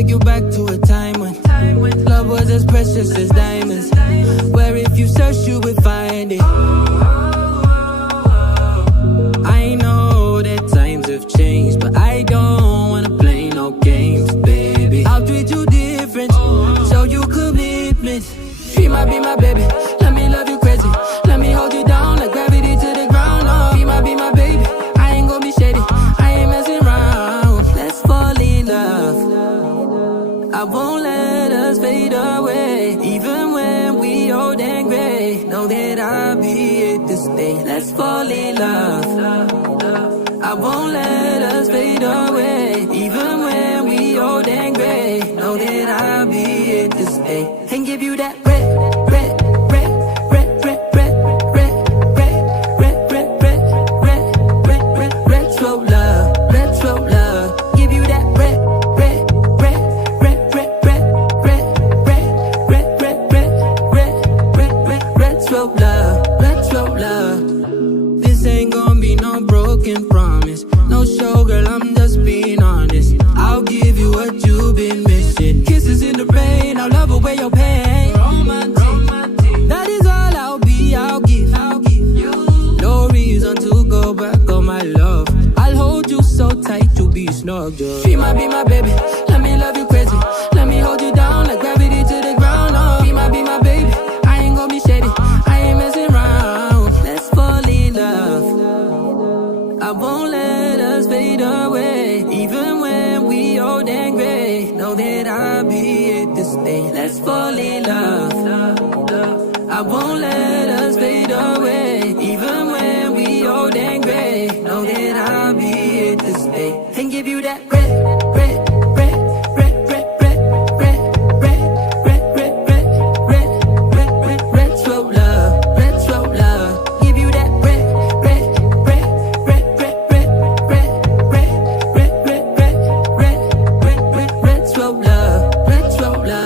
take you back to a time when love was as precious as diamonds, where if you search you would find it. I know that times have changed, but I don't wanna play no games, baby. I'll treat you different, show you commitment. She might be my baby, let me love you crazy, let me hold you down like gravity to the ground. Oh, be my baby, I ain't gonna be shady, I ain't messing around. Let's fall in love, I won't let us fade away, even when we old and gray. Know that I'll be here to stay. Let's fall in love, I won't let us fade away, even when we old and gray. Know that I'll be here to stay and give you that red, red, red, red, red, red, red, red, red, red, red, red, red, red, retro love, retro love. Give you that red, red, red, red, red, red, red, red, red, red, red, red, red, red, retro love, retro love. This ain't gonna be no broken promise, no show, girl, I'm just being honest. I'll give you what you've been missing. Kisses in the rain, I'll love away your pain. Romantic, that is all I'll be, I'll give you. No reason to go back on my love. I'll hold you so tight, you'll be snugged up. She might be my baby, let me love you crazy, let me hold you down like gravity to the ground. Oh, she might be my baby, I ain't gonna be shady, I ain't messing around. Let's fall in love, I won't let us fade away, even when we old and gray. Know that I'll be here to stay. Let's fall in love, I won't let us fade away, even when we old and gray. Know that I'll be here to stay and give you that red,